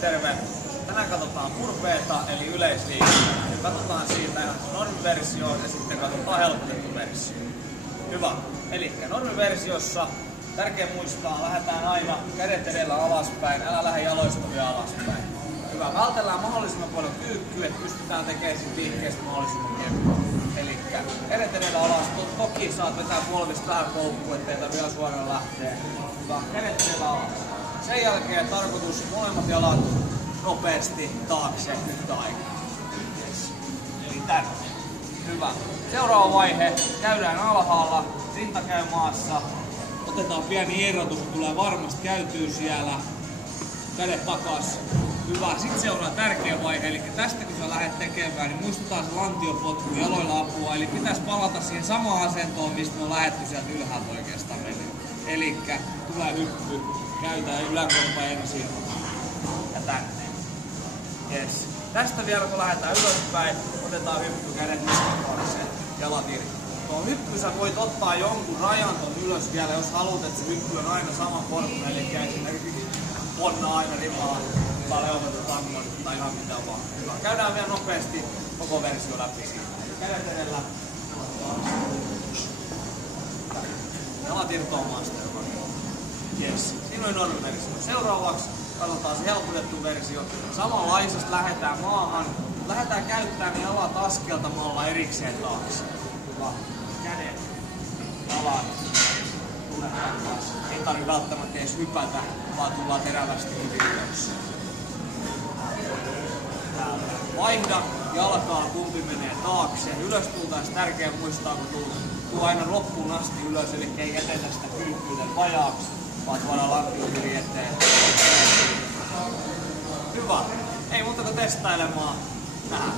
terve! Tänään katsotaan purpeeta eli yleisliikettä. Katsotaan siitä normiversio ja sitten katsotaan helpotettu versio. Hyvä. Eli normiversiossa tärkeä muistaa, lähdetään aina kädet edellä alaspäin, älä lähde jaloista vielä alaspäin. Hyvä. Vältellään mahdollisimman paljon kyykkyä, että pystytään tekemään siitä liikkeestä mahdollisimman kevyä. Eli kädet edellä alas. Toki saat vetää polvista vähän koukkuun, ettei tätä vielä suoraan lähtee. Hyvä. Kädet edellä alas. Sen jälkeen tarkoitus molemmat jalat nopeasti taakse yhtä aikaa. Yes. Eli tänne. Hyvä. Seuraava vaihe. Käydään alhaalla. Rinta käy maassa. Otetaan pieni irrotus, tulee varmasti käytyy siellä. Kädet takas. Hyvä. Sitten seuraa tärkeä vaihe. Eli tästä kun sä lähdet tekemään, niin muistetaan se lantiopotku, jaloilla apua. Eli pitäisi palata siihen samaan asentoon, mistä me on lähdetty sieltä ylhäältä oikeastaan mennyt. Eli tulee hyppy. Käytään yläkroppa ensin. Ja tänne. Yes. Tästä vielä kun lähdetään ylöspäin, otetaan hyppy, kädet niskankorseen, jalat irti. Tuon hyppy sä voit ottaa jonkun rajan ton ylös vielä, jos haluat, että se hyppy on aina sama formu, eli esimerkiksi ponna aina rimaa, tai leovetutangon, tai ihan mitä vaan. Hyvä. Käydään vielä nopeasti koko versio läpi siitä. Kädet edellä. Jalat irtoa maasta. Yes. Siinä oli normiversio. Seuraavaksi katsotaan se helpotettu versio. Samanlaisesti lähdetään maahan. Lähdetään käyttämään ne jalat askeltamalla erikseen taakse. Hyvä. Kädet, jalat, tulee takaisin. Ei tarvitse välttämättä edes hypätä, vaan tullaan terävästi ylös. Vaihda jalkaa, kumpi menee taakse. Ylös tultaessa tärkeää muistaa, kun tuu aina loppuun asti ylös, eli ei jätetä sitä kylppyyden vajaaksi, vaan tuodaan lantion yli eteen. Hyvä. Ei muuta kuin testailemaan. Tähän.